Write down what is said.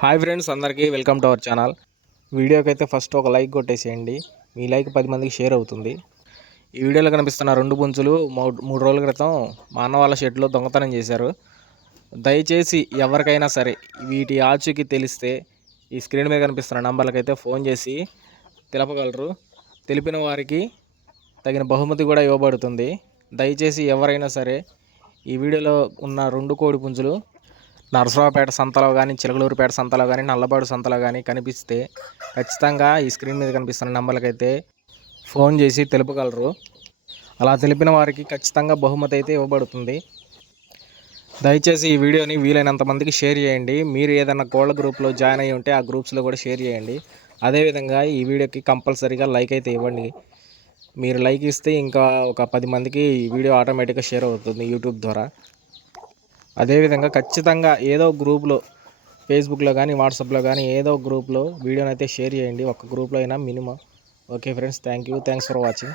Hi friends అందరికీ welcome to our channel. వీడియోకి అయితే ఫస్ట్ ఒక లైక్ కొట్టేసేయండి. మీ లైక్ పది మందికి షేర్ అవుతుంది. ఈ వీడియోలో కనిపిస్తున్న రెండు పుంజులు మూడు రోజుల క్రితం మా అన్న వాళ్ళ షెడ్లో దొంగతనం చేశారు. దయచేసి ఎవరికైనా సరే వీటి ఆచూకి తెలిస్తే ఈ స్క్రీన్ మీద కనిపిస్తున్న నంబర్లకైతే ఫోన్ చేసి తెలపగలరు. తెలిపిన వారికి తగిన బహుమతి కూడా ఇవ్వబడుతుంది. దయచేసి ఎవరైనా సరే ఈ వీడియోలో ఉన్న రెండు కోడి పుంజులు నరసరావుపేట సంతలో కానీ చిలకలూరుపేట సంతలో కానీ నల్లబాడు సంతలో కానీ కనిపిస్తే ఖచ్చితంగా ఈ స్క్రీన్ మీద కనిపిస్తున్న నెంబర్లకైతే ఫోన్ చేసి తెలుపగలరు. అలా తెలిపిన వారికి ఖచ్చితంగా బహుమతి అయితే ఇవ్వబడుతుంది. దయచేసి ఈ వీడియోని వీలైనంత మందికి షేర్ చేయండి. మీరు ఏదైనా కోళ్ళ గ్రూప్లో జాయిన్ అయ్యి ఉంటే ఆ గ్రూప్స్లో కూడా షేర్ చేయండి. అదేవిధంగా ఈ వీడియోకి కంపల్సరీగా లైక్ అయితే ఇవ్వండి. మీరు లైక్ ఇస్తే ఇంకా ఒక పది మందికి ఈ వీడియో ఆటోమేటిక్గా షేర్ అవుతుంది యూట్యూబ్ ద్వారా. అదేవిధంగా ఖచ్చితంగా ఏదో గ్రూప్లో ఫేస్బుక్లో కానీ వాట్సాప్లో కానీ ఏదో గ్రూప్లో వీడియోని అయితే షేర్ చేయండి. ఒక గ్రూప్లో అయినా minimum. Okay friends thank you thanks for watching.